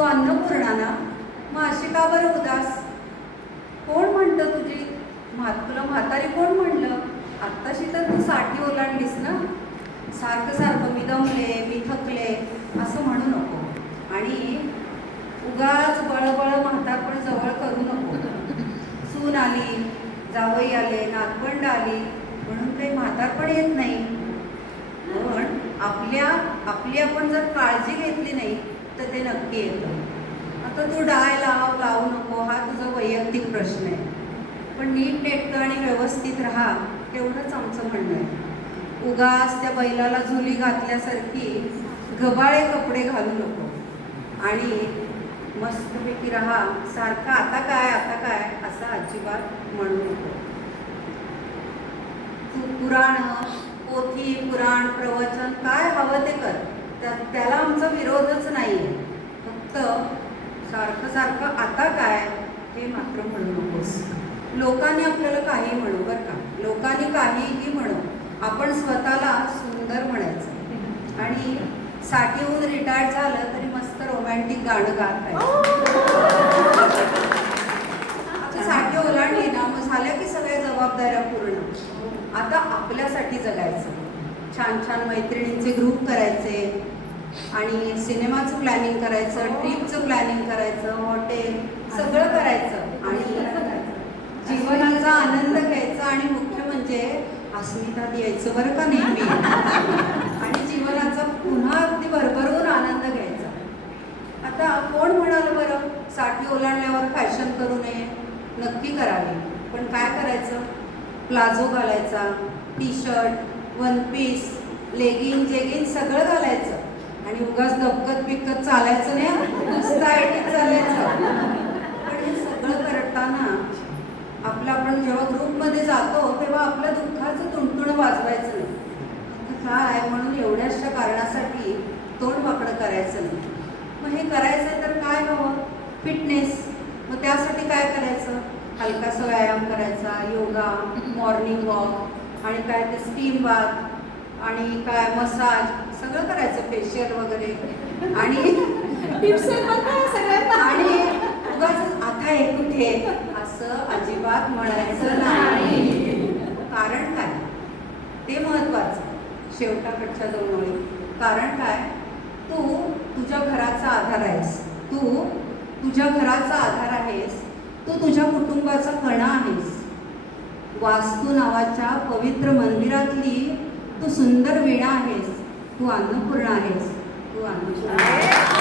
तू अन्नपूर्णा ना, मग अशी का बरं उदास? कोण म्हणतं तुझी तुला म्हातारी कोण म्हणलं? आत्ताशी तर तू 60 ओलांडलीस ना. सारखं सारखं मी दमले, मी थकले असं म्हणू नको. आणि उगाच बळबळ म्हातारपण जवळ करू नको. सून आली, जावई आले, नातवंड आली म्हणून काही म्हातारपण येत नाही. पण आपली आपण जर काळजी घेतली नाही तर ते नक्की येतं. आता तू डाय लावू नको, हा तुझा वैयक्तिक प्रश्न आहे. पण नीटनेटकं आणि व्यवस्थित राहा तेवढंच आमचं म्हणणं आहे. उगाच त्या बैलाला झुली घातल्यासारखी गबाळे कपडे घालू नको आणि मस्तपैकी राहा. सारखं आता काय असं अजिबात म्हणू नको. तू पोथी पुराण प्रवचन काय हवं ते कर, त्याला आमचा विरोधच नाही आहे. फक्त सारखं आता काय हे मात्र म्हणू नकोस. लोकांनी आपल्याला काही म्हणू बरं का, लोकांनी काहीही म्हणू, आपण स्वतःला सुंदर म्हणायचं. आणि 60हून रिटायर्ड झालं तरी मस्त रोमॅन्टिक गाणं गात राहायचं. आता 60 ओलांडली ना, मग झाल्या की सगळ्या जबाबदाऱ्या पूर्ण. आता आपल्यासाठी जगायचं. छान छान मैत्रिणींचे ग्रुप करायचे आणि सिनेमाचं प्लॅनिंग करायचं, ट्रिपचं प्लॅनिंग करायचं, हॉटेल सगळं करायचं आणि जीवनाचा आनंद घ्यायचा. आणि मुख्य म्हणजे अस्मितात यायचं बरं का नेहमी. आणि जीवनाचा पुन्हा अगदी भरभरून आनंद घ्यायचा. आता कोण म्हणाल बरं 60 ओलांडल्यावर फॅशन करू नये? नक्की करावी. पण काय करायचं? प्लाझो घालायचा, T shirt, one piece, legging jegging सगळं घालायचं. आणि उगाच दबकत बिकत चालायचं नाही, नुसतं आयटीत चालायचं. पण हे सगळं करताना आपण जेव्हा ग्रुपमध्ये जातो तेव्हा आपल्या दुःखाचं तुणतुणं वाजवायचं नाही. काय म्हणून एवढ्याशा कारणासाठी तोंड वाकडं करायचं नाही. मग हे करायचं तर काय हवं? फिटनेस. मग त्यासाठी काय करायचं? हलकासा व्यायाम करायचा, योगा, मॉर्निंग वॉक आणि काय ते स्टीम बाथ आणि काय मसाज सगळं करायचं, फेशियल वगैरे. आणि आणि उगाच आता हे कुठे असं अजिबात म्हणायचं नाही. कारण काय ते महत्त्वाचं. शेवटाकडच्या दोन ओळी. कारण काय? तू तुझ्या घराचा आधार आहेस. तू तुझ्या घराचा आधार आहेस. तू तुझ्या कुटुंबाचा कणा आहेस. वास्तू नावाच्या पवित्र मंदिरातली तू सुंदर वीणा आहेस. तू अन्नपूर्णा आहेस. तू अन्नपूर्णा.